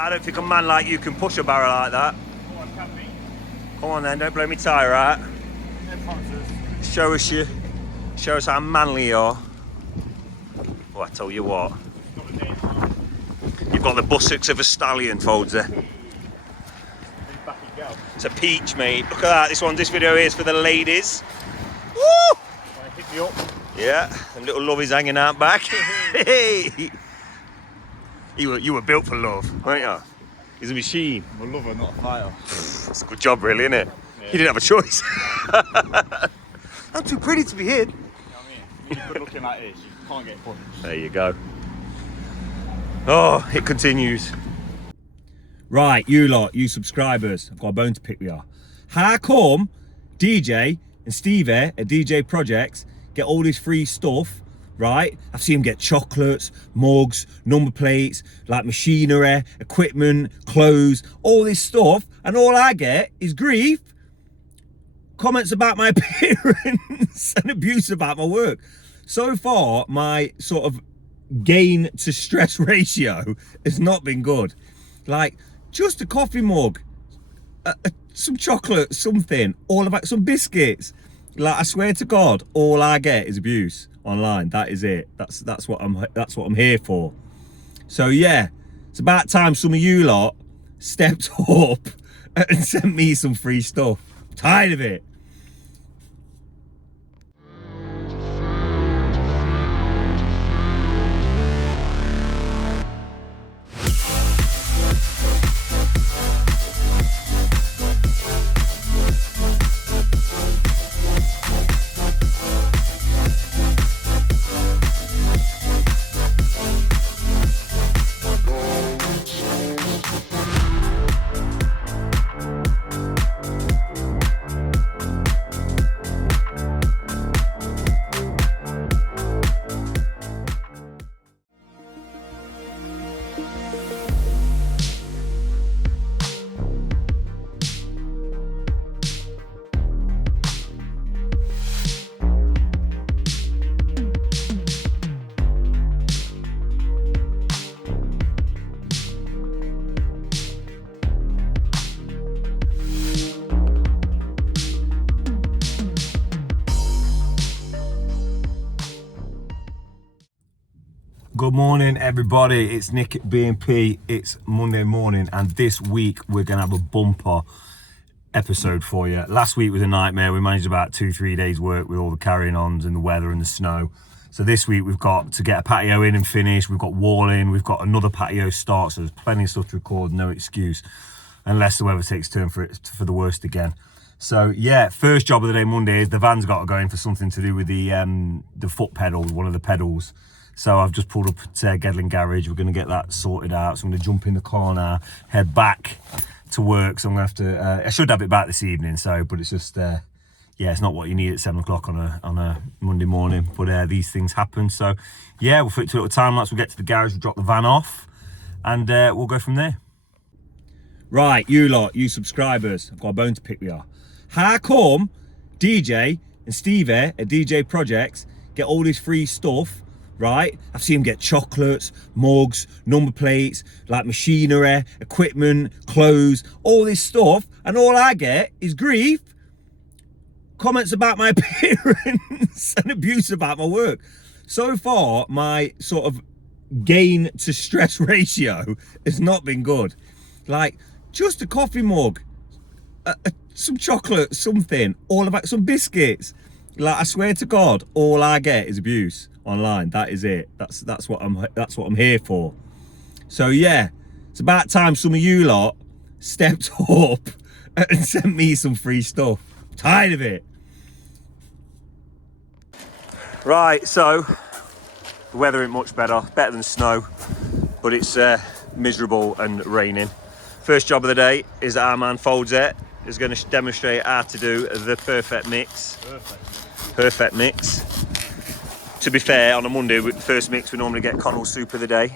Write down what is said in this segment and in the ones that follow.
I don't think a man like you can push a barrow like that. Oh, I can be. Come on then, don't blow me tyre out. No promises. Show us how manly you are. Oh, I tell you what. You've got the buttocks of a stallion, folds there. It's a peach, mate. Look at that. This video is for the ladies. Woo! Hit me up. Yeah, them little lovies hanging out back. Hey! You were built for love, weren't you? He's a machine. I'm a lover, not a fighter. That's a good job, really, isn't it? Yeah. You didn't have a choice. I'm too pretty to be hid. You know what I mean? When you're good looking like this, you can't get punched. There you go. Oh, it continues. Right, you lot, you subscribers, I've got a bone to pick with you. How come DJ and Stevie at DJ Projects get all this free stuff, right? I've seen them get chocolates, mugs, number plates, like machinery, equipment, clothes, all this stuff, and all I get is grief, comments about my appearance, and abuse about my work. So far, my sort of gain to stress ratio has not been good. Like, just a coffee mug, some chocolate, something, all about some biscuits. Like, I swear to God, all I get is abuse online. That is it. That's what I'm here for. So yeah, it's about time some of you lot stepped up and sent me some free stuff. I'm tired of it. Good morning, everybody. It's Nick at B&P. It's Monday morning, and this week we're gonna have a bumper episode for you. Last week was a nightmare. We managed about 2-3 days work with all the carrying ons and the weather and the snow. So this week we've got to get a patio in and finish. We've got walling. We've got another patio start. So there's plenty of stuff to record. No excuse, unless the weather takes a turn for the worst again. So yeah, first job of the day Monday is the van's got to go in for something to do with the foot pedal, one of the pedals. So I've just pulled up at Gedling garage. We're going to get that sorted out. So I'm going to jump in the car now, head back to work. So I'm going to have to, I should have it back this evening. So, but it's just, yeah, it's not what you need at 7 o'clock on a Monday morning. But these things happen. So yeah, we'll fit to a little time lapse. We'll get to the garage, we'll drop the van off, and we'll go from there. Right, you lot, you subscribers, I've got a bone to pick with you. How come DJ and Stevie at DJ Projects get all this free stuff, right? I've seen them get chocolates, mugs, number plates, like machinery, equipment, clothes, all this stuff, and all I get is grief, comments about my appearance, and abuse about my work. So far, my sort of gain to stress ratio has not been good. Like, just a coffee mug, some chocolate, something, all about some biscuits. Like, I swear to God, all I get is abuse online. That is it. That's what I'm here for. So yeah, it's about time some of you lot stepped up and sent me some free stuff. I'm tired of it. Right, so the weather ain't much better than snow, but it's miserable and raining. First job of the day is that our man Folds it is going to demonstrate how to do the perfect mix. Perfect mix. To be fair, on a Monday, with the first mix, we normally get Connell's soup of the day.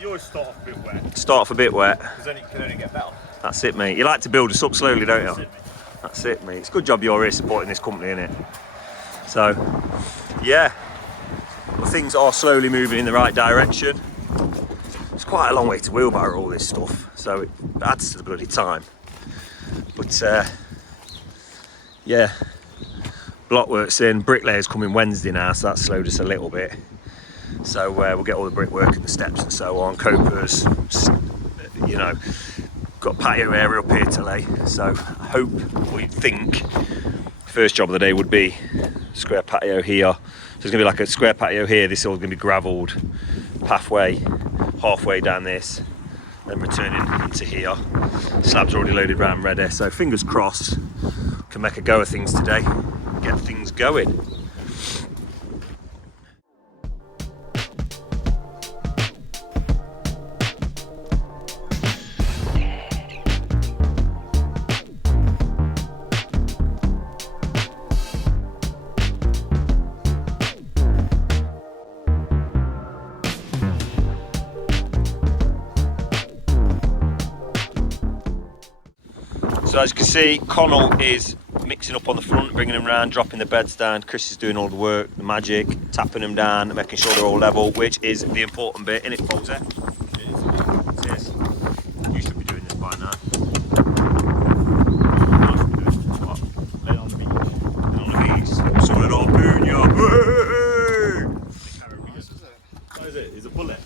You always start off a bit wet. Start off a bit wet. Because then it can only get better. That's it, mate. You like to build us up slowly, don't you? That's it, mate. It's a good job you're here supporting this company, isn't it? So, yeah. Well, things are slowly moving in the right direction. It's quite a long way to wheelbarrow all this stuff, so it adds to the bloody time. But yeah, block work's in, bricklayer's coming Wednesday now, so that slowed us a little bit. So we'll get all the brickwork and the steps and so on, copers, you know, got patio area up here to lay. So I hope, we think, first job of the day would be square patio here. So there's gonna be like a square patio here, this is all gonna be gravelled halfway down this, then returning into here. Slab's already loaded round ready, so fingers crossed, can make a go of things today, get things going. So as you can see, Connell is mixing up on the front, bringing them round, dropping the beds down. Chris is doing all the work, the magic, tapping them down, making sure they're all level, which is the important bit, innit, Folsey? It is. You should be doing this by now. Lay on the beach. On the beach. Solid harpoon, yo. What is it? It's a bullet.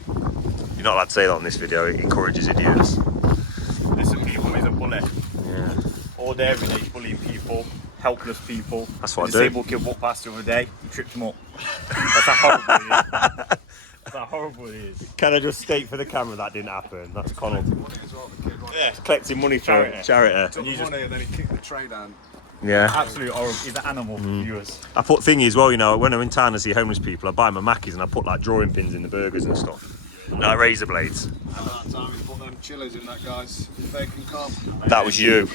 You're not allowed to say that on this video, it encourages idiots. Listen, people, it's a bullet. Yeah. All day, every day, bullying people, helpless people. That's what I do. Disabled kid walked past the other day, he tripped him up. That's how horrible it is. That's how horrible it is. Can I just state for the camera that didn't happen? That's Connell. Yeah. Collecting money for charity. Took the money and then he kicked the tray down. Yeah. Absolutely horrible. He's an animal for viewers. I put thingy as well, you know, when I'm in town and see homeless people, I buy my Mackies and I put like drawing pins in the burgers and stuff. Like razor blades. At that time he put them chilies in that guy's bacon cob. That was you.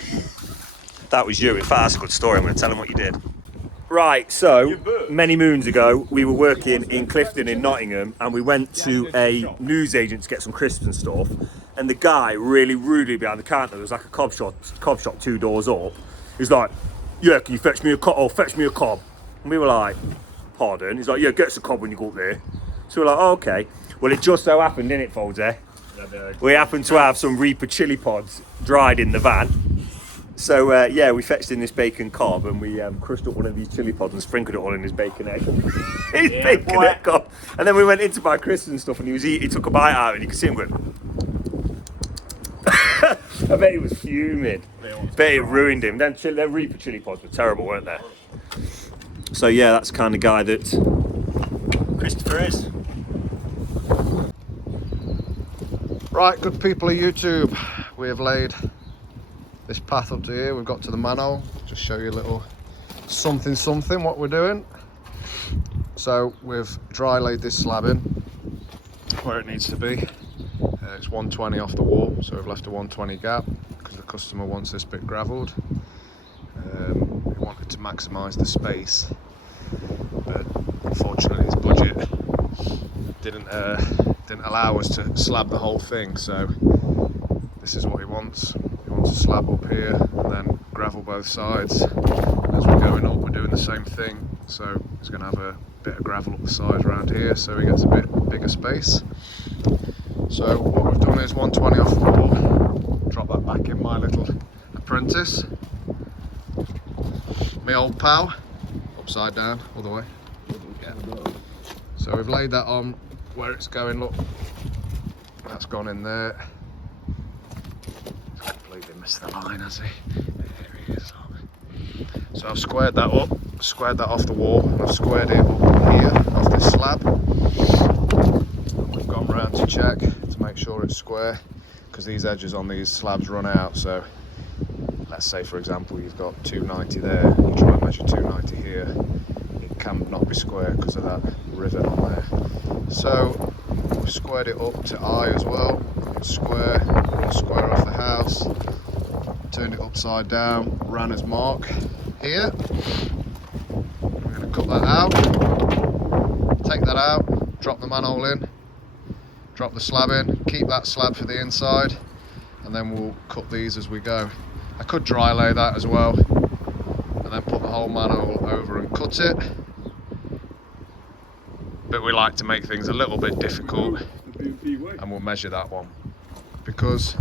That was you. In fact, that's a good story. I'm going to tell him what you did. Right, so many moons ago, we were working in Clifton in Nottingham and we went to a newsagent to get some crisps and stuff. And the guy really rudely behind the counter, there was like a cob shop 2 doors up. He's like, yeah, can you fetch me a cob? Oh, fetch me a cob. And we were like, pardon? He's like, yeah, get us a cob when you go up there. So we're like, oh, okay. Well, it just so happened, didn't it, Folsey? We happened to have some Reaper chili pods dried in the van. So, yeah, we fetched in this bacon cob and we crushed up one of these chili pods and sprinkled it all in his bacon egg. His bacon egg cob. And then we went in to buy crisps and stuff and he took a bite out and you could see him going... I bet he was fuming. Bet it ruined him. Them Reaper chili pods were terrible, weren't they? So, yeah, that's the kind of guy that Christopher is. Right, good people of YouTube, we have laid this path up to here. We've got to the manhole. Just show you a little something what we're doing. So we've dry laid this slab in where it needs to be. It's 120 off the wall, so we've left a 120 gap because the customer wants this bit gravelled. We wanted to maximise the space, but unfortunately his budget didn't allow us to slab the whole thing, so this is what he wants. He wants a slab up here and then gravel both sides. As we're going up, we're doing the same thing, so he's going to have a bit of gravel up the sides around here so he gets a bit bigger space. So what we've done is 120 off the wall, drop that back in my little apprentice, my old pal, upside down, all the way. Yeah. So we've laid that on where it's going, look, that's gone in there. He's completely missed the line, has he? There he is. So I've squared that up, squared that off the wall, and I've squared it up here off this slab. And we've gone round to check to make sure it's square, because these edges on these slabs run out. So let's say, for example, you've got 290 there, you try and measure 290 here, it can not be square because of that rivet on there. So we've squared it up to eye as well. It's square, we'll square off the house, turned it upside down, ran as mark here. We're going to cut that out, take that out, drop the manhole in, drop the slab in, keep that slab for the inside, and then we'll cut these as we go. I could dry lay that as well, and then put the whole manhole over and cut it. But we like to make things a little bit difficult and we'll measure that one. Because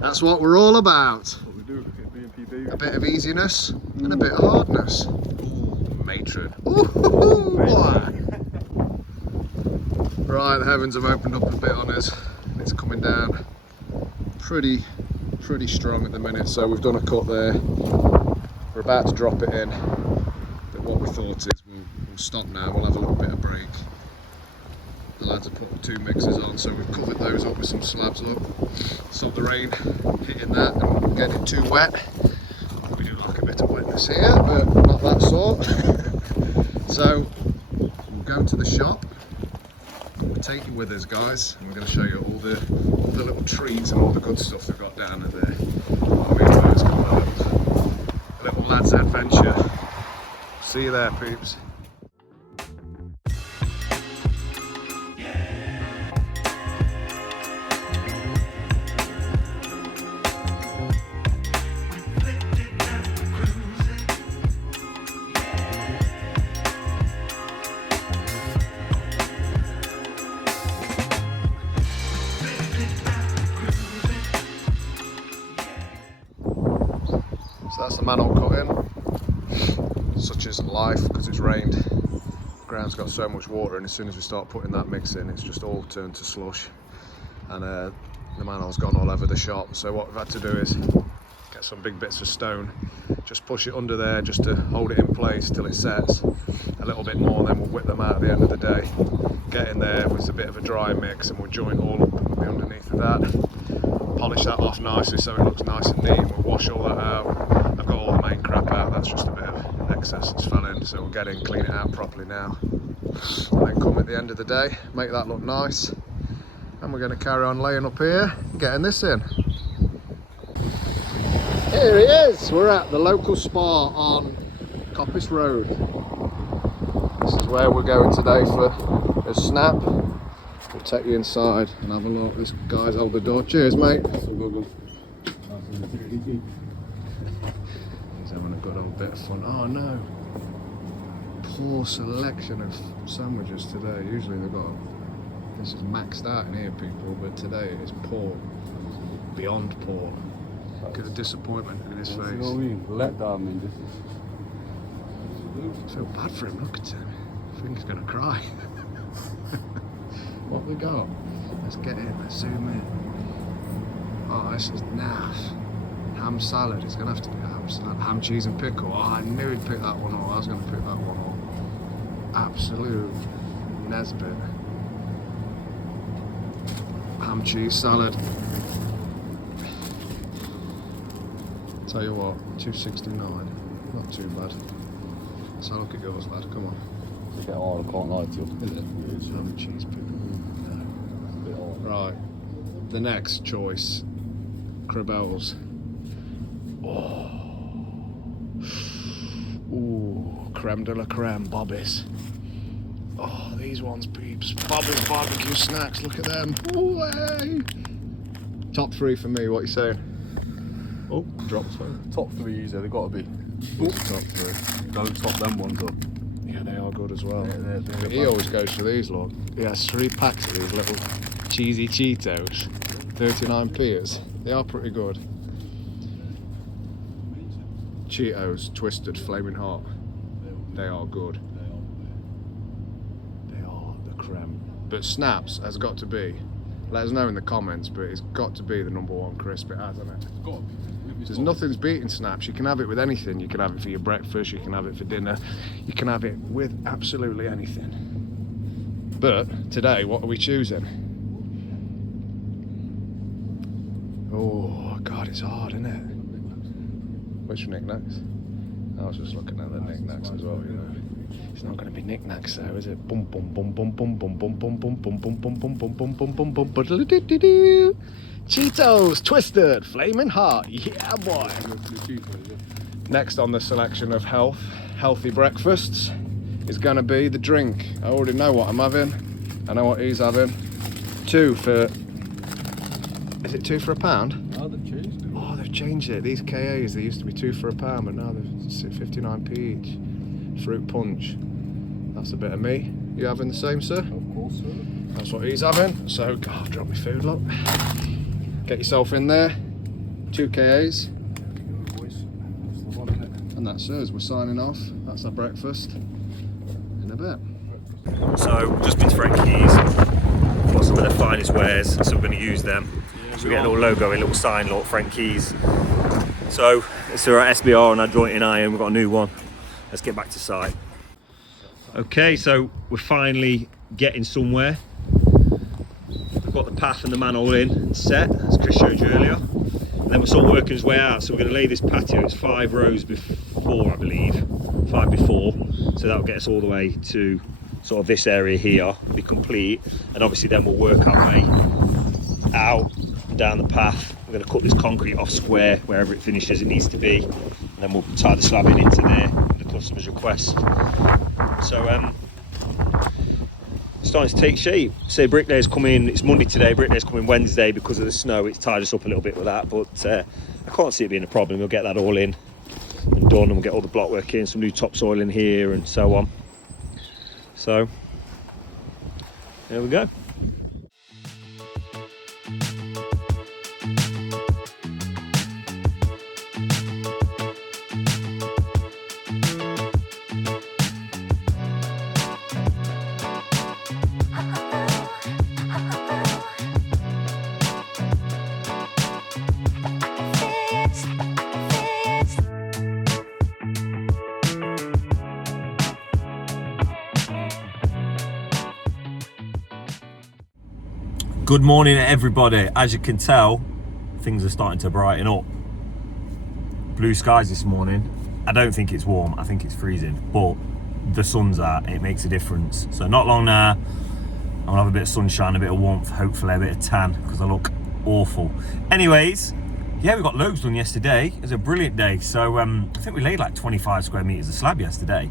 that's what we're all about. What we do at B&P. A bit of easiness and a bit of hardness. Ooh, matron. Ooh, boy. Right, the heavens have opened up a bit on us. It's coming down pretty strong at the minute. So we've done a cut there. We're about to drop it in. But what we thought is we'll stop now. We'll have a little bit of break. The lads have put 2 mixers on, so we've covered those up with some slabs. Look, stop the rain hitting that and getting too wet. We do like a bit of wetness here, but not that sort. So we'll go to the shop. We'll take you with us, guys, and we're going to show you all the little treats and all the good stuff they've got down at there. It's a little lad's adventure. See you there, peeps. So that's the manhole cut in. Such is life, because it's rained. The ground's got so much water, and as soon as we start putting that mix in, it's just all turned to slush. And the manhole's gone all over the shop. So what we've had to do is get some big bits of stone, just push it under there just to hold it in place till it sets a little bit more, then we'll whip them out at the end of the day. Get in there with a bit of a dry mix, and we'll join all up underneath of that. Polish that off nicely so it looks nice and neat, and we'll wash all that out. I've got all the main crap out, that's just a bit of excess that's fell in, so we'll get in, clean it out properly now. And then come at the end of the day, make that look nice. And we're going to carry on laying up here, getting this in. Here he is! We're at the local spa on Coppice Road. This is where we're going today for a snap. We'll take you inside and have a look. This guy's hold the door. Cheers, mate. He's having a good old bit of fun. Oh no. Poor selection of sandwiches today. Usually they've got, this is maxed out in here, people, but today it is poor. Beyond poor. Look at the disappointment in his face. You know what I mean? Let down, I feel bad for him, look at him. I think he's gonna cry. What we got? Let's get in, let's zoom in. Oh, this is naff. Ham salad, it's gonna have to be a ham salad. Ham, cheese and pickle. Oh, I knew he'd pick that one up. I was gonna pick that one up. Absolute Nesbit. Ham, cheese, salad. Tell you what, $2.69. Not too bad. Let's have a look at yours, lad, come on. I can't lie to you. Is it? Ham, cheese, pickle. Right, the next choice, Cribels. Oh, ooh, creme de la creme, Bobby's. Oh, these ones, peeps. Bobby's barbecue snacks, look at them. Ooh, hey. Top 3 for me, what are you saying? Oh, Drop 2. top 3 easy, they've got to be. Top 3. Don't top them ones up. Yeah, they are good as well. Yeah, they're He always goes for these, look. He has 3 packs of these little cheesy Cheetos, 39p's. They are pretty good. Cheetos, twisted, flaming hot. They are good. They are the creme. But Snaps has got to be. Let us know in the comments, but it's got to be the #1 crisp, it hasn't it? Got to be. There's nothing's beating Snaps. You can have it with anything. You can have it for your breakfast, you can have it for dinner, you can have it with absolutely anything. But today, what are we choosing? Oh God, it's hard, isn't it? Which knickknacks? I was just looking at the knickknacks as well, you know. It's not going to be knickknacks though, is it? Boom, boom, boom, boom, boom, boom, boom, boom, boom, boom, boom, boom, boom, boom, boom, boom, boom, boom, boom. Cheetos, twisted, flaming hot, yeah boy. Next on the selection of healthy breakfasts is going to be the drink. I already know what I'm having. I know what he's having. 2 for, is it 2 for £1? Oh, they've changed it. Oh, they've changed it. These KAs, they used to be 2 for £1, but now they're 59p each. Fruit punch. That's a bit of me. You having the same, sir? Of course. That's what he's having. So, God, drop me food, look. Get yourself in there. 2 KAs. And that's us. We're signing off. That's our breakfast. In a bit. So just been to Frankie's, got some of their finest wares, so we're going to use them. So we get a little logo, a little sign, look, Frankie's. So it's our SBR and our joint in iron, we've got a new one. Let's get back to site. Okay, so we're finally getting somewhere. We've got the path and the manhole in and set, as Chris showed you earlier. And then we're sort of working his way out, so we're going to lay this patio. It's 5 rows before, I believe, 5 before, so that'll get us all the way to sort of this area here, be complete, and obviously then we'll work our way out down the path. We're going to cut this concrete off square wherever it finishes it needs to be, and then we'll tie the slab in into there, the customer's request. So starting to take shape. Say bricklayers come in, it's Monday today, bricklayers come in Wednesday because of the snow. It's tied us up a little bit with that, but I can't see it being a problem. We'll get that all in and done, and we'll get all the block work in, some new topsoil in here and so on. So there we go. Good morning everybody. As you can tell, things are starting to brighten up. Blue skies this morning. I don't think it's warm, I think it's freezing, but the sun's out, it makes a difference. So not long now, I'm gonna have a bit of sunshine, a bit of warmth, hopefully a bit of tan, because I look awful. Anyways, yeah, we got loads done yesterday. It was a brilliant day. So I think we laid like 25 square meters of slab yesterday.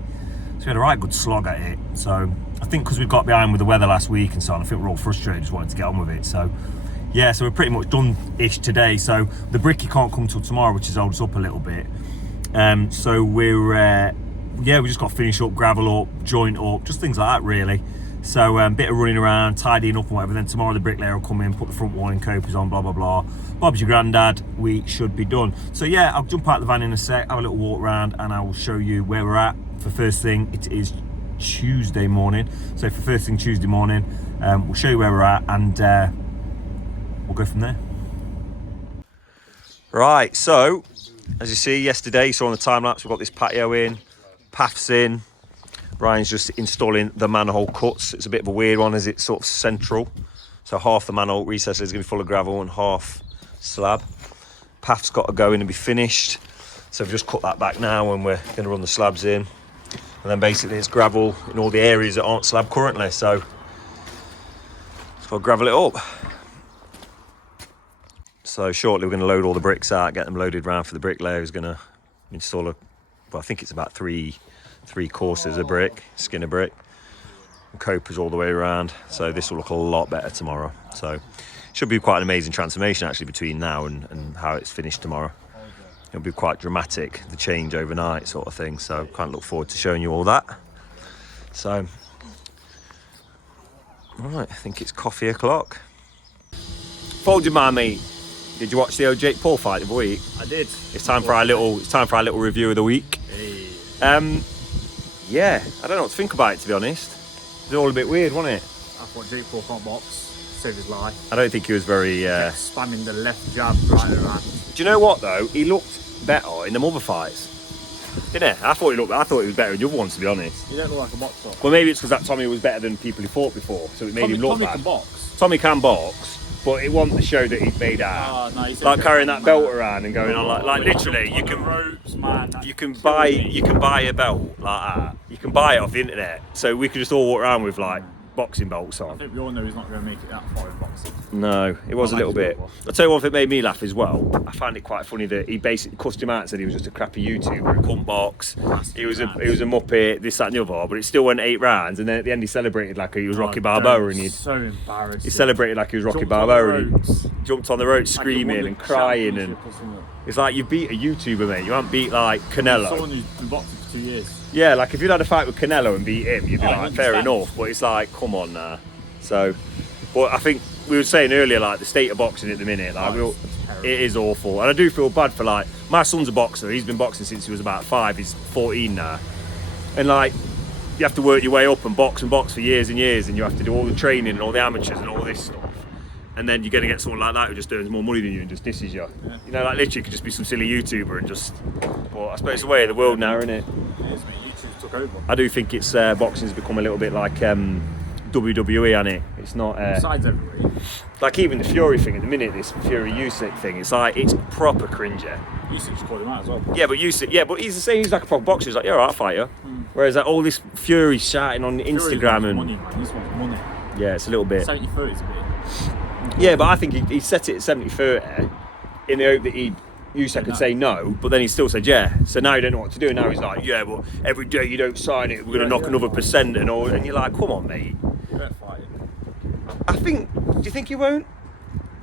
So we had a right good slog at it. So I think because we got behind with the weather last week and so on, I think we're all frustrated, just wanted to get on with it. So yeah, so we're pretty much done-ish today. So the bricky can't come till tomorrow, which has held us up a little bit. So we're, yeah, we just got to finish up, gravel up, joint up, just things like that really. So a bit of running around, tidying up and whatever. Then tomorrow the bricklayer will come in, put the front wall in, copers on, blah, blah, blah. Bob's your granddad, we should be done. So yeah, I'll jump out the van in a sec, have a little walk around, and I will show you where we're at. For first thing, it is Tuesday morning. So for first thing Tuesday morning, we'll show you where we're at, and we'll go from there. Right, so as you see yesterday, so on the time lapse, we've got this patio in, paths in. Ryan's just installing the manhole cuts. It's a bit of a weird one as it's sort of central. So half the manhole recess is going to be full of gravel and half slab. Path's got to go in and be finished. So we've just cut that back now and we're going to run the slabs in. And then basically it's gravel in all the areas that aren't slab currently. So just got to gravel it up. So shortly we're going to load all the bricks out, get them loaded round for the bricklayer who's going to install well, I think it's about three courses of brick, skin of brick, and copers all the way around. So this will look a lot better tomorrow. So should be quite an amazing transformation actually between now and how it's finished tomorrow. It'll be quite dramatic, the change overnight sort of thing. So kind of look forward to showing you all that. So, right, I think it's coffee o'clock. Folded my mate. Did you watch the old Jake Paul fight of the week? I did. It's time for our little review of the week. Hey. Yeah, I don't know what to think about it, to be honest. It was all a bit weird, wasn't it? I thought Jake Paul can't box. Saved his life. I don't think he was very... Spamming the left jab right around. Do you know what, though? He looked better in the other fights. Didn't he? I thought he was better in the other ones, to be honest. You don't look like a boxer. Well, maybe it's because that Tommy was better than people he fought before, so it made him look Tommy bad. can box. Tommy can box, but it wasn't the show that he'd made out. Oh, no, he's like carrying that belt around and going on like literally, you can... ropes, man. You can buy a belt like that. You can buy it off the internet. So we could just all walk around with like boxing belts on. I think we all know he's not going to make it that far in boxing. No, it was a little bit. I'll tell you one thing made me laugh as well. I found it quite funny that he basically cussed him out and said he was just a crappy YouTuber, he couldn't box, he was a muppet, this, that and the other, but it still went 8 rounds, and then at the end he celebrated like he was Rocky Balboa, and so embarrassed. he celebrated like he was Rocky Balboa, and he jumped on the ropes screaming and crying, and it's like you beat a YouTuber, mate. You haven't beat like Canelo. Someone who's been boxing for 2 years. Yeah, like if you'd had a fight with Canelo and beat him, you'd be like, fair enough. But it's like, come on now. So, but I think we were saying earlier, like the state of boxing at the minute, like it is awful, and I do feel bad for like my son's a boxer. He's been boxing since he was about 5. He's 14 now, and like you have to work your way up and box for years and years, and you have to do all the training and all the amateurs and all this stuff. And then you're going to get someone like that who just earns more money than you and just disses you. Yeah. You know, like literally could just be some silly YouTuber and just. But I suppose it's the way of the world now, isn't it? It is, mate. YouTube took over. I do think it's boxing's become a little bit like WWE, hasn't it? It's not. Besides everybody. Like even the Fury thing at the minute, this Fury Usyk thing, it's like it's proper cringy. Usyk just called him out as well. Yeah, but Usyk, but he's the same. He's like a proper boxer. He's like, yeah, alright, I'll fight you. Whereas like all this Fury shouting on Instagram and money, man. This one's money. Yeah, it's a little bit. 70-30 is a bit. Yeah, but I think he set it at 70-30 in the hope that Usyk could say no, but then he still said yeah. So now you don't know what to do. Now he's like, yeah, but every day you don't sign it, we're going to knock another % and all. And you're like, come on, mate. You won't fight it. Do you think he won't?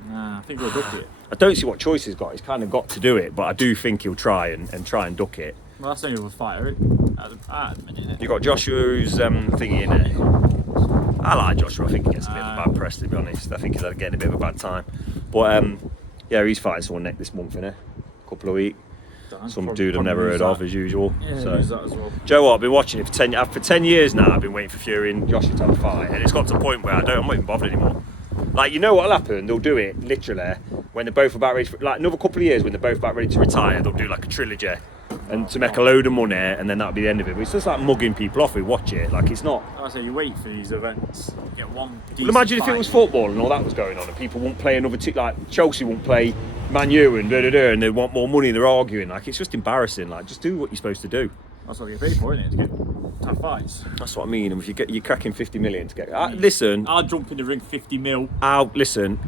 Nah, I think he'll duck it. I don't see what choice he's got. He's kind of got to do it, but I do think he'll try and try and duck it. Well, that's only with a fighter at the minute. You got Joshua who's thingy in it. I like Joshua. I think he gets a bit of a bad press, to be honest. I think he's getting a bit of a bad time. But yeah, he's fighting someone next this month, innit? A couple of weeks. Some dude I've never heard of, as usual. Yeah, so. use that as well. Joe, what, I've been watching it for 10 years now. I've been waiting for Fury and Joshua to have a fight, and it's got to a point where I'm not even bothered anymore. Like, you know what'll happen? They'll do it literally when they're both about ready. Like another couple of years when they're both about ready to retire, they'll do like a trilogy, and to make a load of money, and then that'll be the end of it. But it's just like mugging people off. We watch it. Like it's not. I say you wait for these events. Get one. Well, imagine if it was football and all that was going on, and people won't play another team. Like Chelsea won't play Man U and and they want more money and they're arguing. Like it's just embarrassing. Like just do what you're supposed to do. That's what you get paid for, isn't it? To have fights. That's what I mean. And if you're cracking 50 million to get, listen. I'll jump in the ring 50 mil. Listen.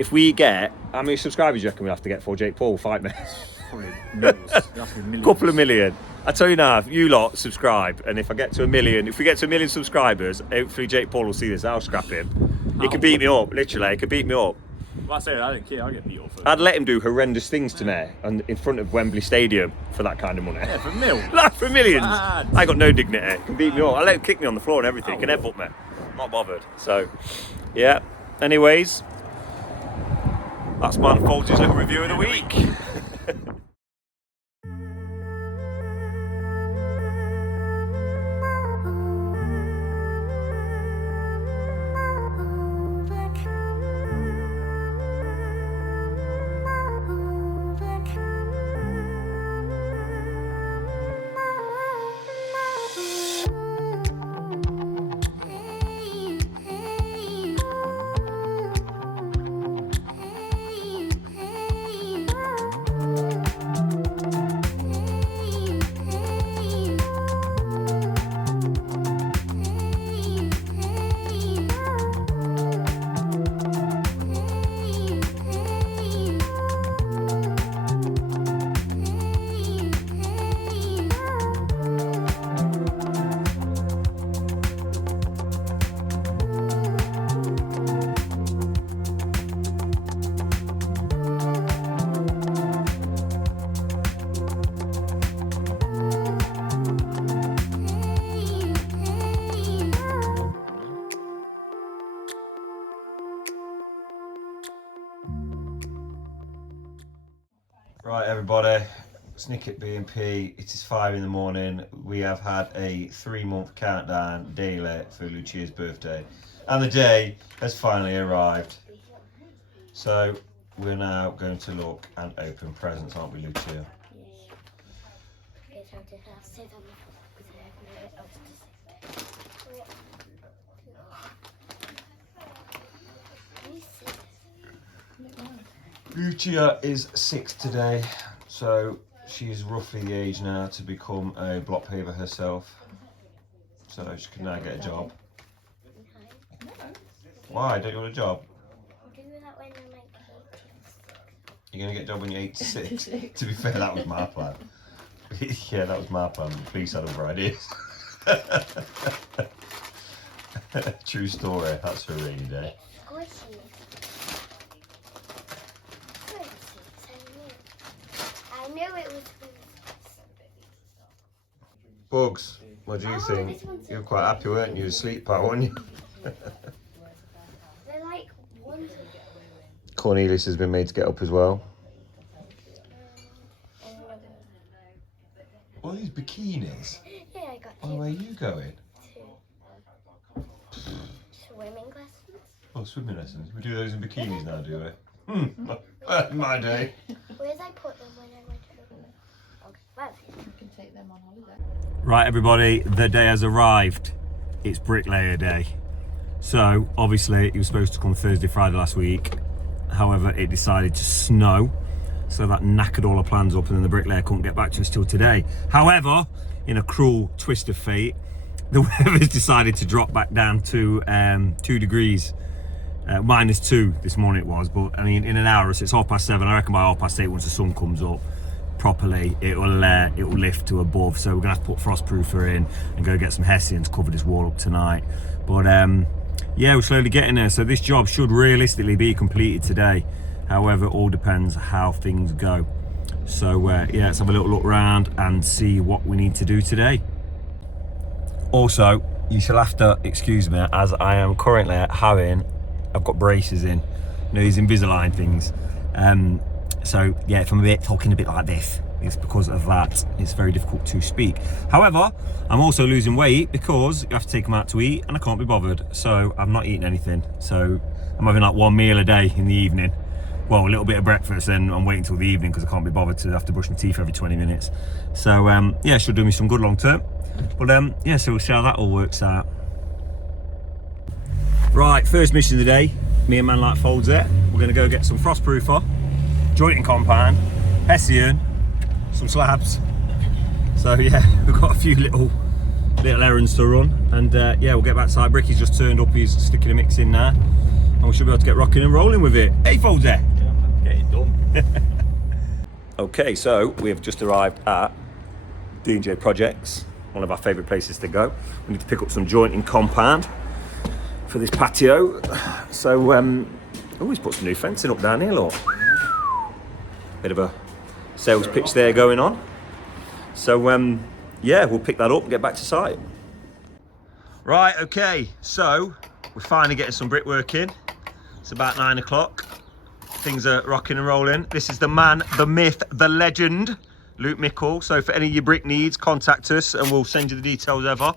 If we get, how many subscribers do you reckon we have to get for Jake Paul will fight me? Probably millions. Couple of million. I tell you now, if you lot subscribe, and if we get to 1 million subscribers, hopefully Jake Paul will see this. I'll scrap him. He could beat me up. Literally, he could beat me up. Well, I say I don't care. I get beat up. I'd let him do horrendous things to me, and in front of Wembley Stadium for that kind of money. Yeah, for millions. Like for millions. Bad. I got no dignity. He can beat me up. I let him kick me on the floor and everything. He can headbutt me. Not bothered. So, yeah. Anyways, that's Man Folds' little review of the week. Right, everybody, Snicket BNP, it is 5 in the morning. We have had a 3-month countdown daily for Lucia's birthday, and the day has finally arrived. So we're now going to look and open presents, aren't we, Lucia? Lucia is 6 today, so she's roughly the age now to become a block paver herself. So she can now get a job. Why? Don't you want a job? You're going to get a job when you're 86? To be fair, that was my plan. Yeah, that was my plan. The police had other ideas. True story. That's her rainy day. Bugs, what do you think? You were quite happy, weren't you? Sleep part, weren't you? Cornelius has been made to get up as well. All these bikinis? Yeah, I got Oh, where are you going? Swimming lessons. Oh, swimming lessons. We do those in bikinis now, do we? In my day. Where did I put them when I went to the pool? Okay, that's it. You can take them on holiday. Right, everybody, the day has arrived. It's bricklayer day. So, obviously, it was supposed to come Thursday, Friday last week. However, it decided to snow. So that knackered all our plans up, and then the bricklayer couldn't get back to us till today. However, in a cruel twist of fate, the weather's decided to drop back down to 2 degrees. -2 this morning it was, but I mean, in an hour, so it's 7:30. I reckon by 8:30, once the sun comes up properly, it will lift to above. So we're gonna have to put frostproofer in and go get some hessians, cover this wall up tonight. But yeah, we're slowly getting there. So this job should realistically be completed today. However, it all depends how things go. So yeah, let's have a little look around and see what we need to do today. Also, you shall have to excuse me, as I am currently I've got braces in, you know, these Invisalign things. So yeah, if I'm talking a bit like this, it's because of that. It's very difficult to speak. However, I'm also losing weight because you have to take them out to eat, and I can't be bothered. So I'm not eating anything. So I'm having like 1 meal a day in the evening. Well, a little bit of breakfast, and I'm waiting till the evening because I can't be bothered to have to brush my teeth every 20 minutes. So yeah, should do me some good long term. But yeah, so we'll see how that all works out. Right, first mission of the day. Me and man like folds it. We're gonna go get some frostproofer, jointing compound, hessian, some slabs. So yeah, we've got a few little errands to run, and yeah, we'll get back to site. Bricky's just turned up. He's sticking a mix in there, and we should be able to get rocking and rolling with it. Hey, folds it. Get it done. Okay, so we have just arrived at D&J Projects, one of our favourite places to go. We need to pick up some jointing compound for this patio. So, oh, he's put some new fencing up down here, look. Bit of a sales pitch there going on. So, yeah, we'll pick that up and get back to site. Right, okay, so we're finally getting some brickwork in. It's about 9 o'clock. Things are rocking and rolling. This is the man, the myth, the legend, Luke Mickle. So for any of your brick needs, contact us and we'll send you the details ever.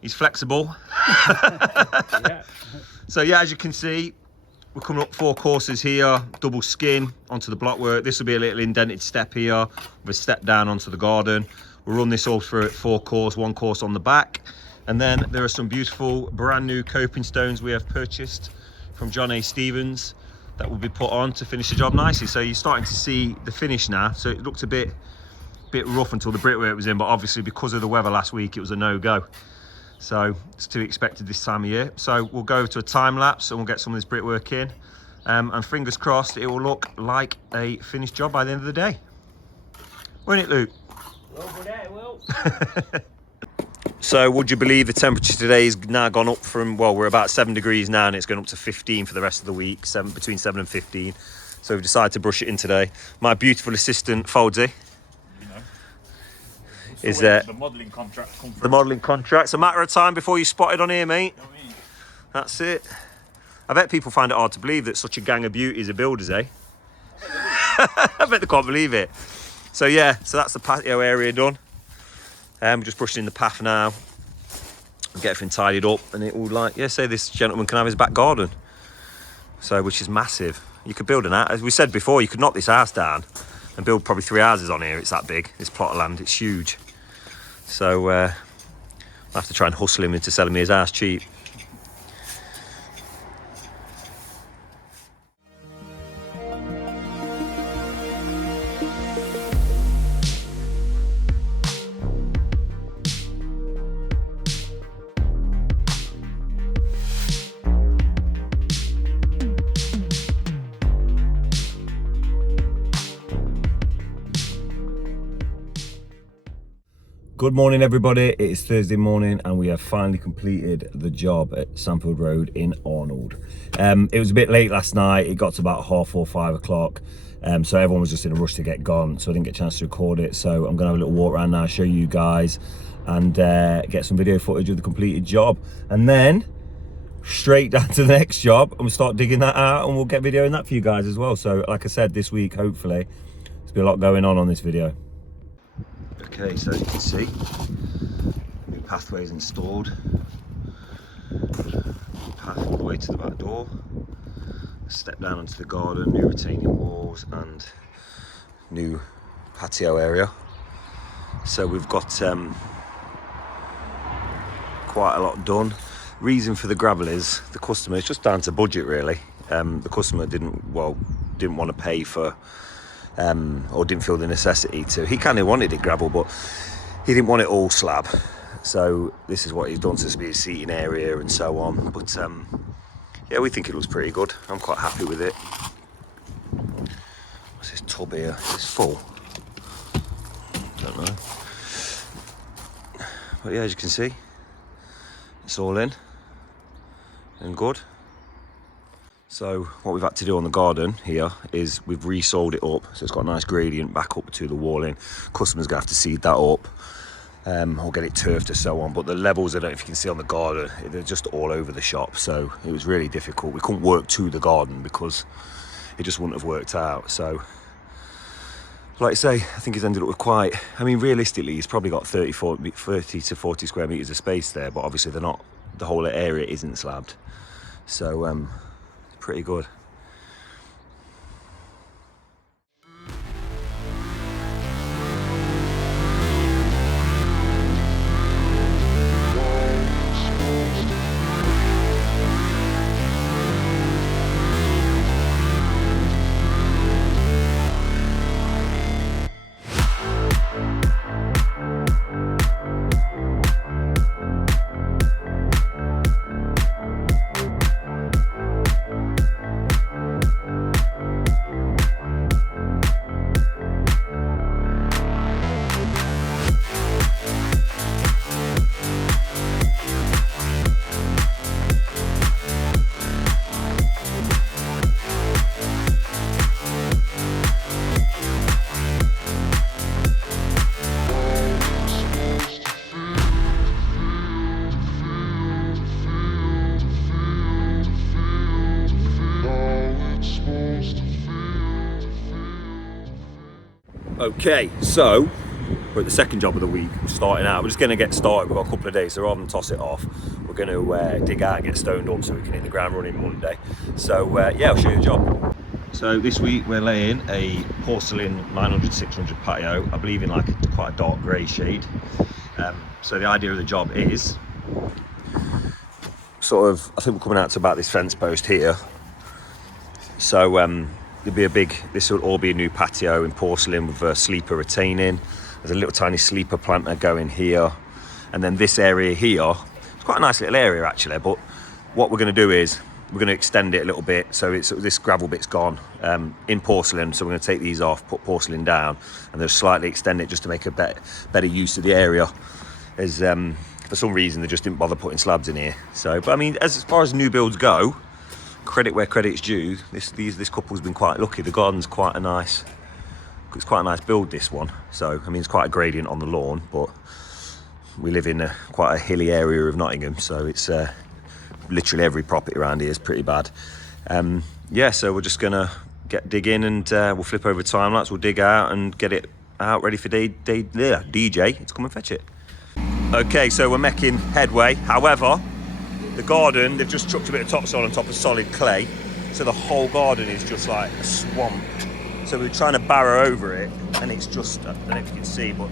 He's flexible. Yeah. So yeah, as you can see, we're coming up 4 courses here, double skin onto the blockwork. This will be a little indented step here with a step down onto the garden. We'll run this all through at 4 course, 1 course on the back. And then there are some beautiful brand new coping stones we have purchased from John A. Stevens that will be put on to finish the job nicely. So you're starting to see the finish now. So it looked a bit rough until the brickwork was in, but obviously because of the weather last week, it was a no-go. So it's to be expected this time of year. So we'll go to a time lapse and we'll get some of this brickwork in. And fingers crossed, it will look like a finished job by the end of the day. Won't it, Luke? Well, good day, Will. So would you believe the temperature today has now gone up from, well, we're about 7 degrees now and it's going up to 15 for the rest of the week, between 7 and 15. So we've decided to brush it in today. My beautiful assistant, Foldsy, You know, is the modelling contract come through. the modelling contract. It's a matter of time before you're spotted on here, mate. You know what I mean? That's it. I bet people find it hard to believe that such a gang of beauties are builders, eh? I bet they can't believe it. So yeah, so that's the patio area done. We're just brushing in the path now, get everything tidied up, and it will, like, yeah, say this gentleman can have his back garden. So, which is massive. You could build an house, as we said before, you could knock this house down and build probably 3 houses on here. It's that big, this plot of land, it's huge. So, I'll have to try and hustle him into selling me his house cheap. Good morning, everybody. It is Thursday morning and we have finally completed the job at Sandfield Road in Arnold. It was a bit late last night. It got to about 4:30, 5 o'clock. So everyone was just in a rush to get gone, so I didn't get a chance to record it. So I'm gonna have a little walk around now, show you guys, and get some video footage of the completed job. And then straight down to the next job and we'll start digging that out, and we'll get videoing that for you guys as well. So like I said, this week hopefully there's been a lot going on this video. Okay, so as you can see, new pathways installed, path all the way to the back door, step down onto the garden, new retaining walls and new patio area. So we've got quite a lot done. Reason for the gravel is the customer, it's just down to budget really. The customer didn't want to pay for or didn't feel the necessity to. He kind of wanted it gravel, but he didn't want it all slab. So this is what he's done, to be a seating area and so on. But yeah, we think it looks pretty good. I'm quite happy with it. What's this tub here? Is this full? Don't know. But yeah, as you can see, it's all in and good. So what we've had to do on the garden here is we've resoled it up, so it's got a nice gradient back up to the walling. Customers gonna have to seed that up or get it turfed or so on. But the levels, I don't know if you can see on the garden, they're just all over the shop. So it was really difficult. We couldn't work to the garden because it just wouldn't have worked out. So like I say, I think he's ended up with quite, I mean, realistically, he's probably got 30 to 40 square metres of space there, but obviously they're not, the whole area isn't slabbed. So, pretty good. Okay, so we're at the second job of the week. We're starting out. We're just going to get started. We've got a couple of days, so rather than toss it off, we're going to dig out and get stoned up so we can hit the ground running Monday. So yeah, I'll show you the job. So this week we're laying a porcelain 900-600 patio, I believe in like quite a dark grey shade. So the idea of the job is sort of, I think we're coming out to about this fence post here. So there'll be a big, this will all be a new patio in porcelain with a sleeper retaining. There's a little tiny sleeper planter going here. And then this area here, it's quite a nice little area actually, but what we're going to do is we're going to extend it a little bit. So it's, this gravel bit's gone in porcelain. So we're going to take these off, put porcelain down, and then slightly extend it just to make a better use of the area. As for some reason, they just didn't bother putting slabs in here. So, but I mean, as far as new builds go, credit where credit's due. This couple's been quite lucky. The garden's quite a nice, it's quite a nice build, this one. So I mean, it's quite a gradient on the lawn, but we live in quite a hilly area of Nottingham, so it's literally every property around here is pretty bad. Yeah, so we're just gonna dig in and we'll flip over time lapse. We'll dig out and get it out ready for DJ to come and fetch it. Okay, so we're making headway. However, the garden, they've just chucked a bit of topsoil on top of solid clay, so the whole garden is just like a swamp. So we're trying to barrow over it, and it's just, I don't know if you can see, but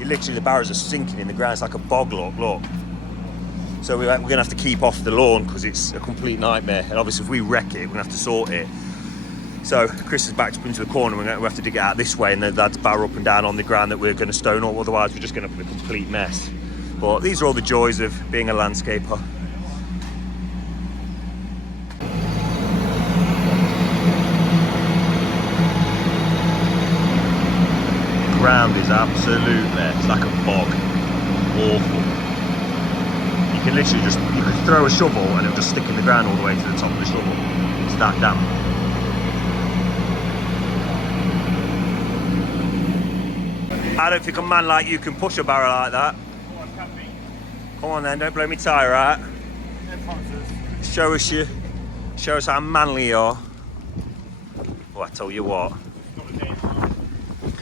literally the barrows are sinking in the ground. It's like a bog, look. So we're gonna have to keep off the lawn because it's a complete nightmare. And obviously if we wreck it, we're gonna have to sort it. So Chris is backed up into the corner, we have to dig it out this way, and then that's barrow up and down on the ground that we're gonna stone up, otherwise we're just gonna put a complete mess. But these are all the joys of being a landscaper. Ground is absolutely, it's like a bog, awful. You can literally just, you could throw a shovel and it'll just stick in the ground all the way to the top of the shovel. It's that damp. I don't think a man like you can push a barrow like that. Come on then, don't blow me tyre out. Show us how manly you are. Oh, I tell you what.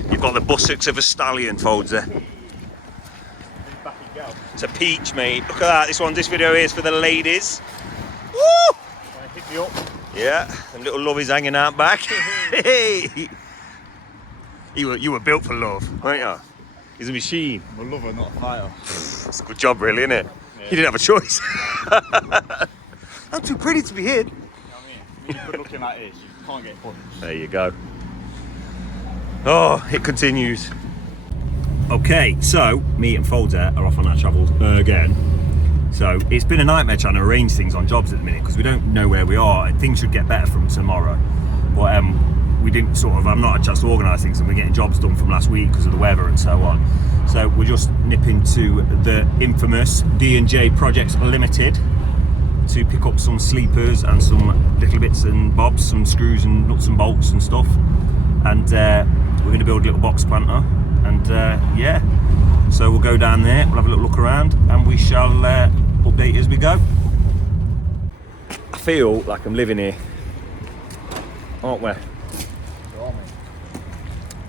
You've got the bussocks of a stallion, Foldsy. It's a peach, mate. Look at that. This video is for the ladies. Woo! Hit me up. Yeah, them little lovies hanging out back. Hey! You were built for love, weren't you? He's a machine. I'm a lover, not a fighter. It's a good job, really, isn't it? Yeah. You didn't have a choice. I'm too pretty to be hid. You know what I mean? Really good looking like this, you can't get punched. There you go. Oh, it continues. Okay, so me and Folder are off on our travels again. So it's been a nightmare trying to arrange things on jobs at the minute because we don't know where we are, and things should get better from tomorrow. But we didn't I've not had a chance to organise things, and we're getting jobs done from last week because of the weather and so on. So we're just nipping to the infamous D&J Projects Limited to pick up some sleepers and some little bits and bobs, some screws and nuts and bolts and stuff. And we're going to build a little box planter. And yeah, so we'll go down there, we'll have a little look around, and we shall update as we go. I feel like I'm living here, aren't we?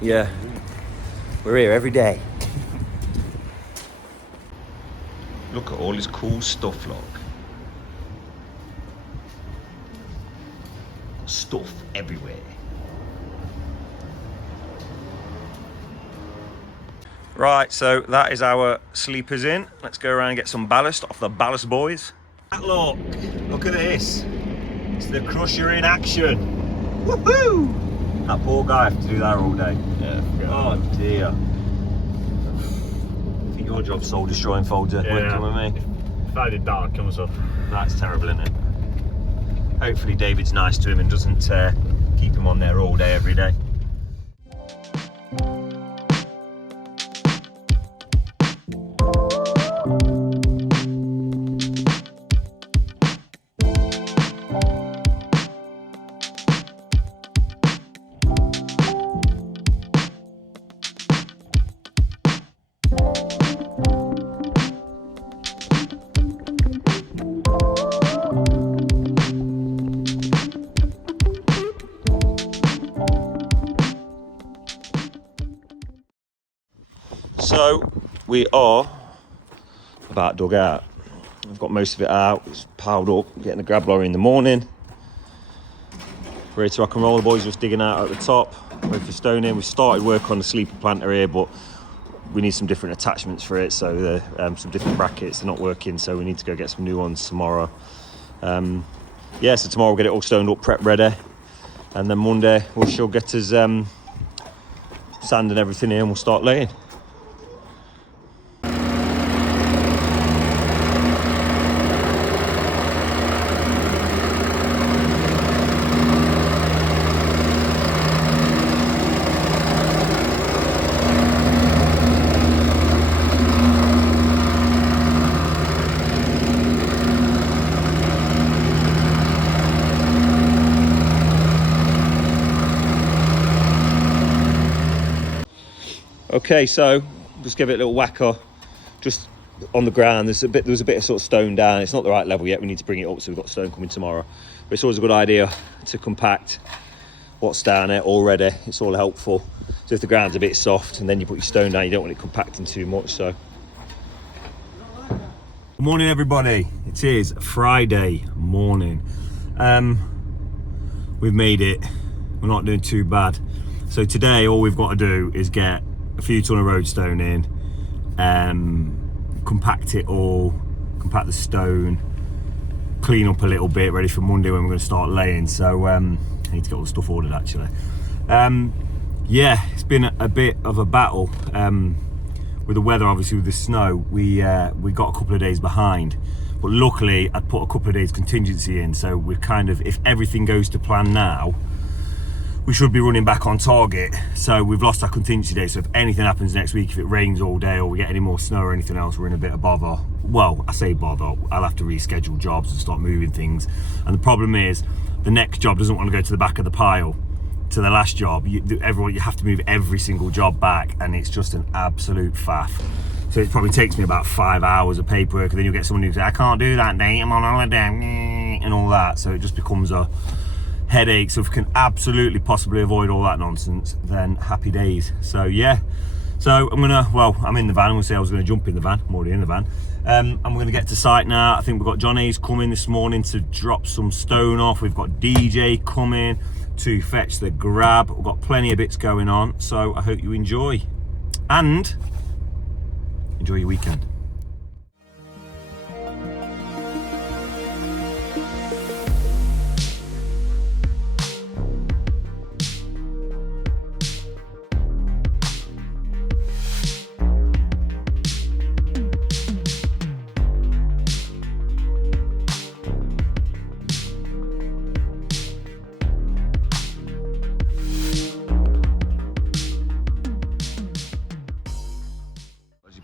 Yeah, we're here every day. Look at all this cool stuff, look. Stuff everywhere. Right, so that is our sleepers in. Let's go around and get some ballast off the ballast boys. Look at this. It's the crusher in action. Woohoo! That poor guy had to do that all day. Yeah. Oh dear. I think your job's soul destroying, Folder. Yeah. Come with me. If I did that, I'd kill myself. That's terrible, isn't it? Hopefully David's nice to him and doesn't keep him on there all day, every day. So we are about dug out. I've got most of it out, it's piled up, getting the grab lorry in the morning. Ready to rock and roll. The boys just digging out at the top, ready for stoning. We started work on the sleeper planter here, but we need some different attachments for it, so some different brackets, they're not working, so we need to go get some new ones tomorrow. Yeah, so tomorrow we'll get it all stoned up, prep ready, and then Monday we shall get us sand and everything here and we'll start laying. Okay, so just give it a little whacker just on the ground. There was a bit of sort of stone down. It's not the right level yet. We need to bring it up, so we've got stone coming tomorrow. But it's always a good idea to compact what's down there already. It's all helpful. So if the ground's a bit soft and then you put your stone down, you don't want it compacting too much. So good morning, everybody. It is Friday morning. We've made it. We're not doing too bad. So today all we've got to do is get a few ton of road stone in, compact it all, compact the stone, clean up a little bit, ready for Monday when we're going to start laying. So I need to get all the stuff ordered actually. Yeah, it's been a bit of a battle with the weather. Obviously with the snow, we got a couple of days behind, but luckily I'd put a couple of days contingency in, so we're kind of, if everything goes to plan now, we should be running back on target. So we've lost our contingency day, so if anything happens next week, if it rains all day or we get any more snow or anything else, we're in a bit of bother. Well, I say bother, I'll have to reschedule jobs and start moving things. And the problem is, the next job doesn't want to go to the back of the pile, to the last job. You have to move every single job back, and it's just an absolute faff. So it probably takes me about 5 hours of paperwork, and then you'll get someone who says, I can't do that, Nate, I'm on holiday. and all that, so it just becomes a headache. So if we can absolutely possibly avoid all that nonsense, then happy days. So yeah, so I'm in the van. I'm gonna say I was gonna jump in the van. I'm already in the van. And we're gonna get to site now. I think we've got John A's coming this morning to drop some stone off. We've got DJ coming to fetch the grab. We've got plenty of bits going on, so I hope you enjoy and enjoy your weekend.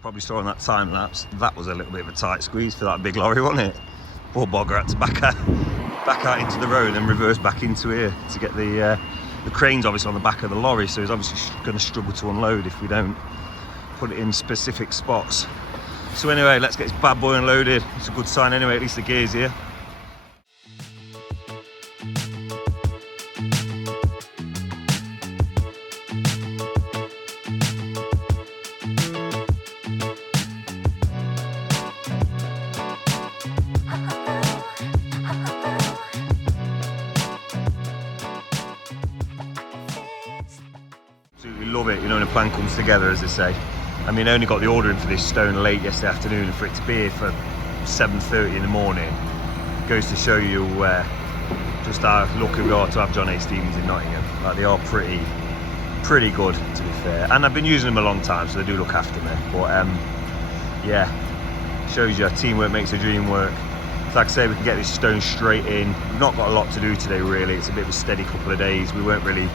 Probably saw on that time lapse, that was a little bit of a tight squeeze for that big lorry, wasn't it? Poor bogger had to back out into the road and reverse back into here to get the cranes obviously on the back of the lorry, so he's obviously going to struggle to unload if we don't put it in specific spots. So anyway, let's get this bad boy unloaded. It's a good sign anyway, at least the gear's here. Love it, you know, when a plan comes together, as they say. I mean, I only got the order in for this stone late yesterday afternoon, and for it to be here for 7:30 in the morning goes to show you just how lucky we are to have John A. Stevens in Nottingham. Like, they are pretty good, to be fair, and I've been using them a long time, so they do look after me. But yeah, shows you teamwork makes the dream work. So like I say, we can get this stone straight in. We've not got a lot to do today, really. It's a bit of a steady couple of days. We weren't really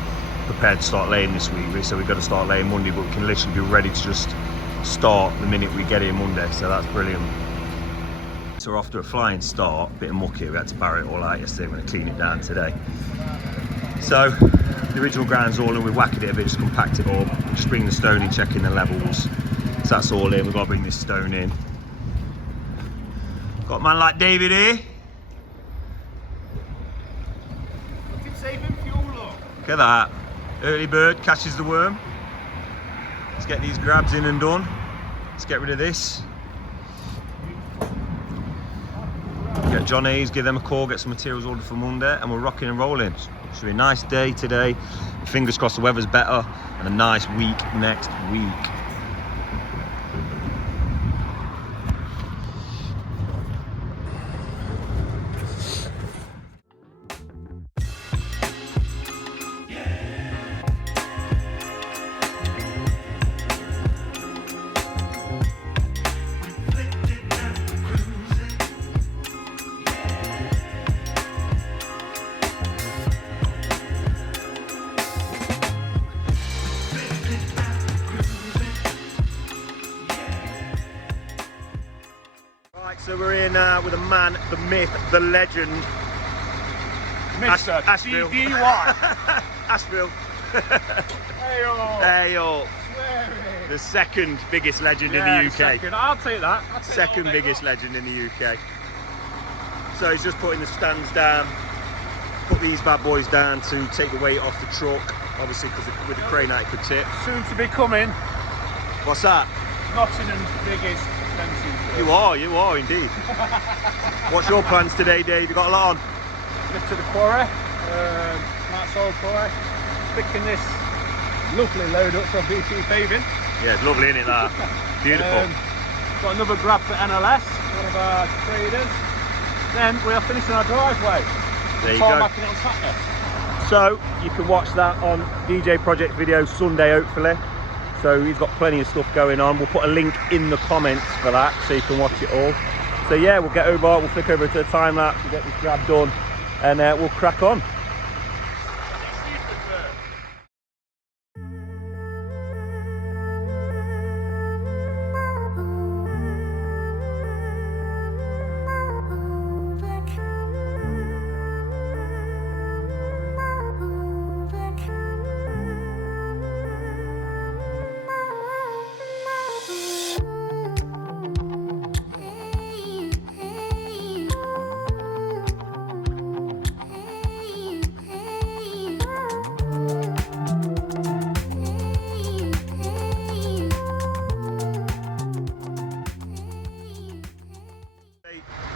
prepared to start laying this week, so we've got to start laying Monday, but we can literally be ready to just start the minute we get here Monday, so that's brilliant. So we're off to a flying start. A bit of muck here, we had to barrow it all out yesterday. We're going to clean it down today. So the original ground's all in, we whacked it a bit, just compact it up, just bring the stone in, checking the levels. So that's all in, we've got to bring this stone in. Got a man like David here. Look at saving fuel, look. Look at that. Early bird catches the worm. Let's get these grabs in and done. Let's get rid of this. Get John A's, give them a call, get some materials ordered for Monday, and we're rocking and rolling. It's be a nice day today. Fingers crossed the weather's better, and a nice week next week. So we're in with a man, the myth, the legend, Mr. Asheville. CDY. Asheville. Hey-o. Hey-o. Swearing. The second biggest legend in Yeah, the UK. Second. I'll take that. I'll take Second that all day biggest legend in the UK. So he's just putting the stands down, put these bad boys down to take the weight off the truck, obviously because with the crane out it could tip. long. Soon to be coming, What's that? Nottingham's biggest fencing club. You are indeed. What's your plans today, Dave? You got a lot on? Lift to the quarry, that's all quarry. Picking this lovely load up from BP Paving. Yeah, it's lovely, isn't it, that? Beautiful. Got another grab for NLS, one of our traders. Then we are finishing our driveway. There you go. Tarmacking it on Saturday. So you can watch that on DJ Project video Sunday, hopefully. So he's got plenty of stuff going on. We'll put a link in the comments for that, so you can watch it all. So yeah, we'll get over, we'll flick over to the time lapse, we'll get this grab done, and we'll crack on.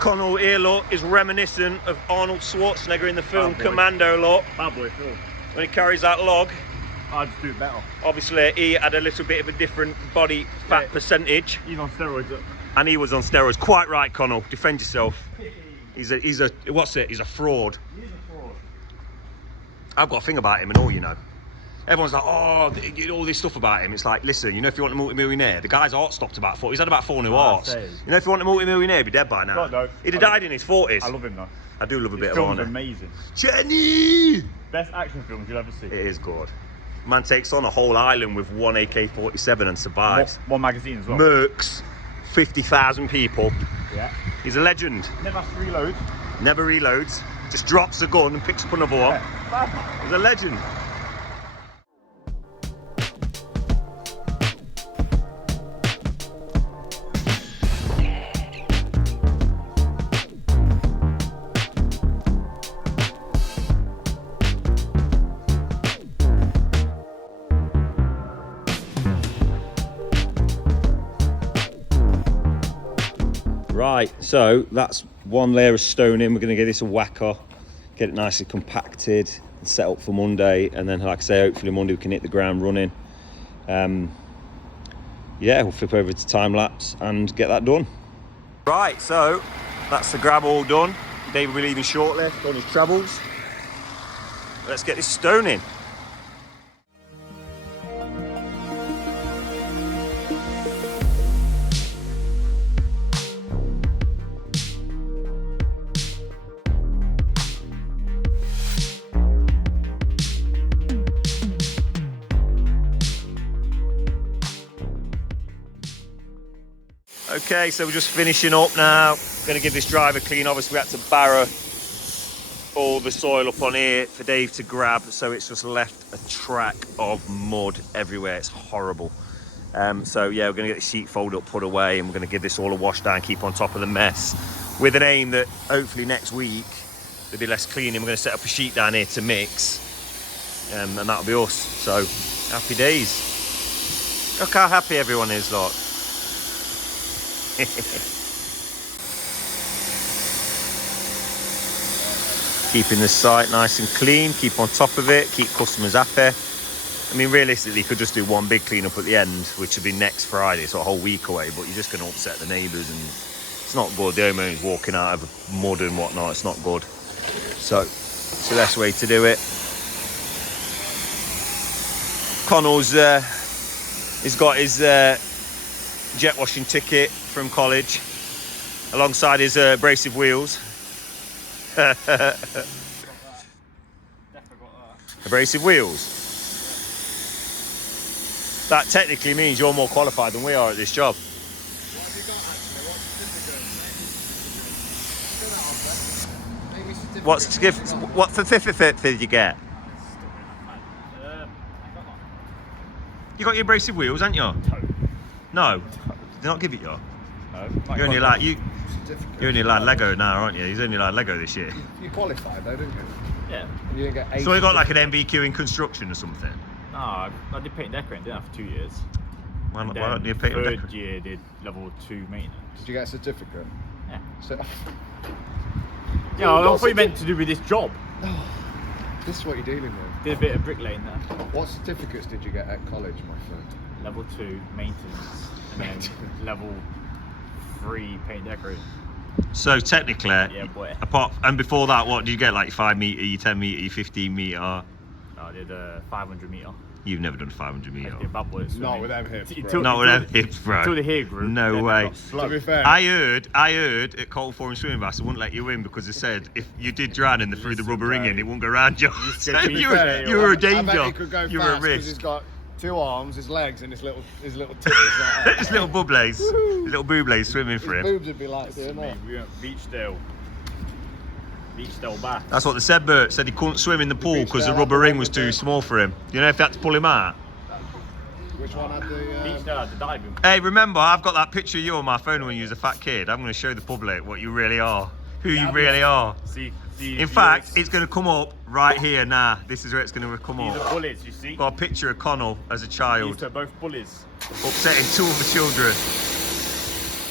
Connell here, look, is reminiscent of Arnold Schwarzenegger in the film Commando, look. Bad boy film. When he carries that log. I'd just do it better. Obviously, he had a little bit of a different body fat percentage. He's on steroids. And he was on steroids. Quite right, Connell. Defend yourself. He's a what's it? He's a fraud. He's a fraud. I've got a thing about him and all, you know. Everyone's like, oh, you know, all this stuff about him. It's like, listen, you know, if you want a multi-millionaire, the guy's heart stopped about 4. He's had about 4 new hearts. You know, if you want a multi-millionaire, he'd be dead by now. God, no. He'd have died in his 40s. I love him though. I do love a bit of Arnold. Arnold. Amazing. Jenny! Best action films you'll ever see. It is good. Man takes on a whole island with one AK-47 and survives. One magazine as well. Murks 50,000 people. Yeah. He's a legend. Never has to reload. Never reloads. Just drops the gun and picks up another one. Yeah. He's a legend. Right, so that's one layer of stone in. We're going to give this a whacker, get it nicely compacted and set up for Monday, and then, like I say, hopefully Monday we can hit the ground running. Yeah, we'll flip over to time lapse and get that done. Right, so that's the grab all done. David will be leaving shortly on his travels. Let's get this stone in. Okay, so we're just finishing up now. Going to give this drive a clean. Obviously, we had to barrow all the soil up on here for Dave to grab, so it's just left a track of mud everywhere. It's horrible. So yeah, we're going to get the sheet fold up, put away, and we're going to give this all a wash down, keep on top of the mess, with an aim that hopefully next week there'll be less cleaning. We're going to set up a sheet down here to mix, and that'll be us. So happy days. Look how happy everyone is, lot. Keeping the site nice and clean, keep on top of it, keep customers happy. I mean, realistically, you could just do one big clean-up at the end, which would be next Friday, so a whole week away, but you're just going to upset the neighbours, and it's not good. The homeowner's walking out of mud and whatnot, it's not good. So it's the best way to do it. Connell's he's got his jet washing ticket from college alongside his abrasive wheels. Abrasive wheels. That technically means you're more qualified than we are at this job. What have you got actually? What's the certificate? What certificate did you get? You got your abrasive wheels, haven't you? No. Did they not give it you? No. You're only like you're only like Lego now, aren't you? He's only like Lego this year. You qualified though, didn't you? Yeah. You didn't get 8. So you got like an MVQ in construction or something? No, I did paint and decorating, didn't I, for 2 years. Why And don't you then paint and third decorate? year did level 2 maintenance. Did you get a certificate? Yeah. So, Yeah, I thought you meant to do with this job. this is what you're dealing with. Did a bit of bricklaying there. What certificates did you get at college, my friend? Level 2 maintenance, and then level 3 paint and decorating. So technically, Yeah, boy. apart and before that, what did you get? Like your 5 metre, your 10 metre, your 15 metre? I did a 500 metre. You've never done 500 metre. Yeah, bad boy. Not with them hips, bro. Until- Not with them hips, bro. Until the hair grew. No then I way. got slow. To be fair, I heard at Cold Forum Swimming Baths they wouldn't let you in because they said if you did drown and they threw the rubber ring in, it wouldn't go around you. So to be you fair, were a I bet danger. he could go You were a fast because he's risk. got 2 arms, his legs, and his little titties. Like His little bublays, his little booblays swimming for his him. boobs would be like doing that. We went Beachdale. Beachdale bath. That's what they said. Bert said he couldn't swim in the pool because the rubber ring was too small for him. You know if they had to pull him out. Which one had the... Beachdale had the diving. Hey, remember, I've got that picture of you on my phone when you was a fat kid. I'm going to show the public what you really are, who you really are. See, In fact, it's going to come up right here now. This is where it's going to come these up. are bullies, you see. Got a picture of Connell as a These child, two are both bullies. upsetting 2 other children.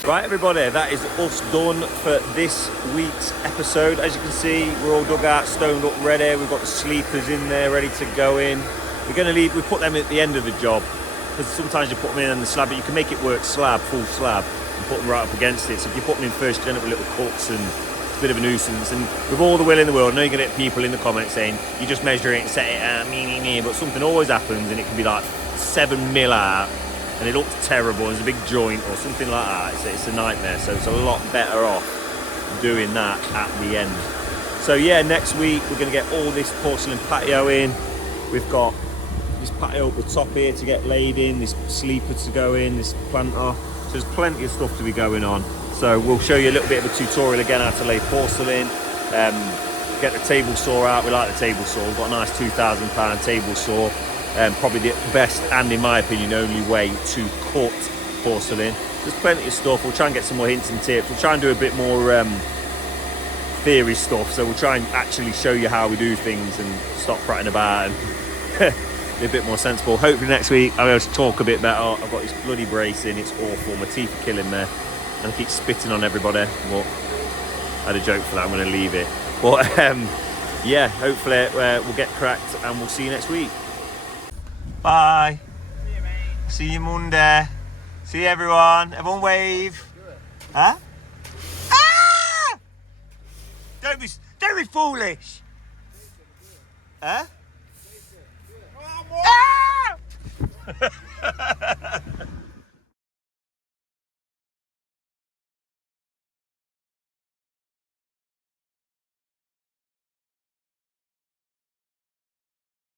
Right, everybody, that is us done for this week's episode. As you can see, we're all dug out, stoned up, ready. We've got the sleepers in there, ready to go in. We're going to leave, we put them at the end of the job, because sometimes you put them in on the slab, but you can make it work slab, full slab, and put them right up against it. So if you put them in first, you end up with little cuts, and it's a bit of a nuisance. And with all the will in the world, I know you're going to get people in the comments saying, you just measure it and set it, me, but something always happens, and it can be like 7 mil out, and it looks terrible, there's a big joint or something like that. It's a nightmare, so it's a lot better off doing that at the end. So yeah, next week we're going to get all this porcelain patio in. We've got this patio up the top here to get laid in, this sleeper to go in, this planter. So there's plenty of stuff to be going on. So we'll show you a little bit of a tutorial again how to lay porcelain. Get the table saw out. We like the table saw. We've got a nice £2,000 table saw. Probably the best and, in my opinion, only way to cut porcelain. There's plenty of stuff. We'll try and get some more hints and tips. We'll try and do a bit more theory stuff. So we'll try and actually show you how we do things and stop prattling about and be a bit more sensible. Hopefully next week I'll be able to talk a bit better. I've got this bloody brace in. It's awful. My teeth are killing me. And I keep spitting on everybody. But I had a joke for that. I'm going to leave it. But yeah, hopefully we'll get cracked and we'll see you next week. Bye. See you, mate. See you Monday. See you, everyone. Everyone wave. Huh? Ah! Don't be foolish. Huh?